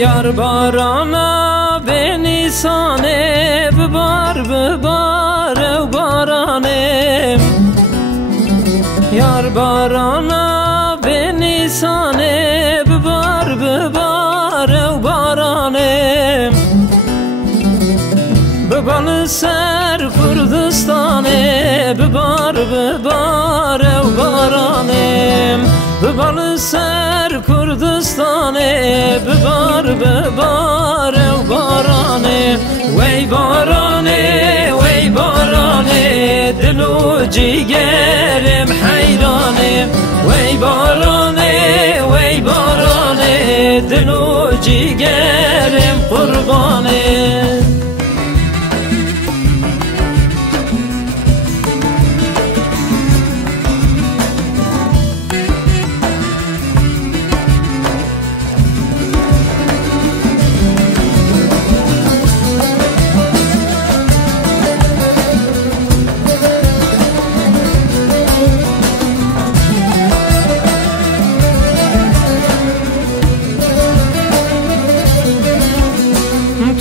یار بارانه به نیسانه بباره و بارانه یار بارانه به نیسانه بباره و بارانه ببال سر کردستانه بباره و بارانه ببال سر کردستانه بباره و بارانه وی بارانه وی بارانه دل و جیگرم حیرانه وی بارانه وی بارانه دل و جیگرم قربانه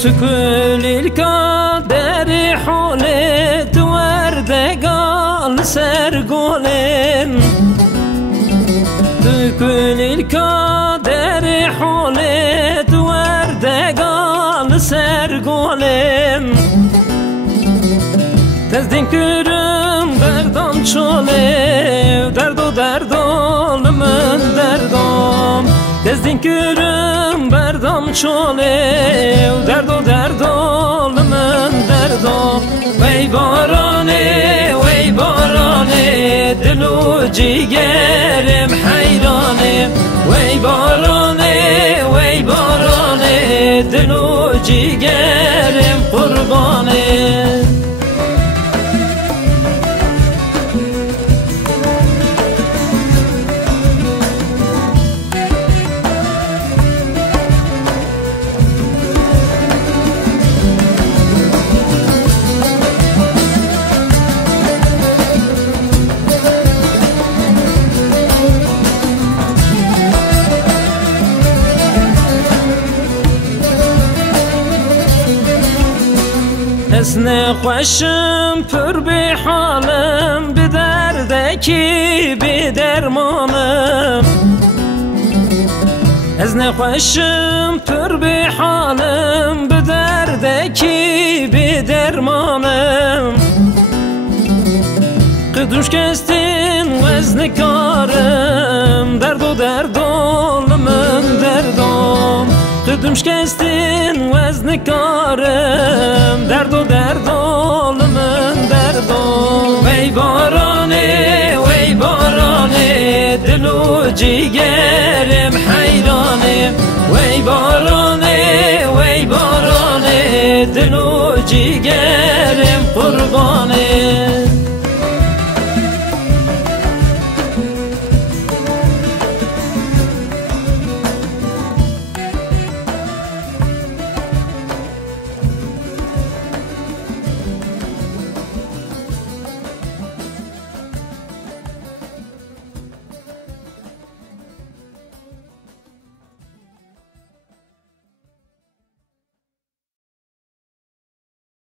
تكل الكادر حولت ورد قال سرقولين تكل الكادر حولت ورد قال سرقولين تزدين كرم بردم شولي دردو من دردم تزدين كرم بردم شولي دردو من دردم وی بارانه وی بارانه دل و جیگرم حیرانه وی بارانه وی بارانه دل و جیگرم قربانه از نخوشم پر به حالم به دردکی به درمانم از نخوشم پر به حالم به دردکی به درمانم قدوش کستین وزن کارم دردو من دردم قدوش کستین وزن کارم دردو من دردم وی بارانه دل و جیگرم حیرانه وی بارانه دل و جیگرم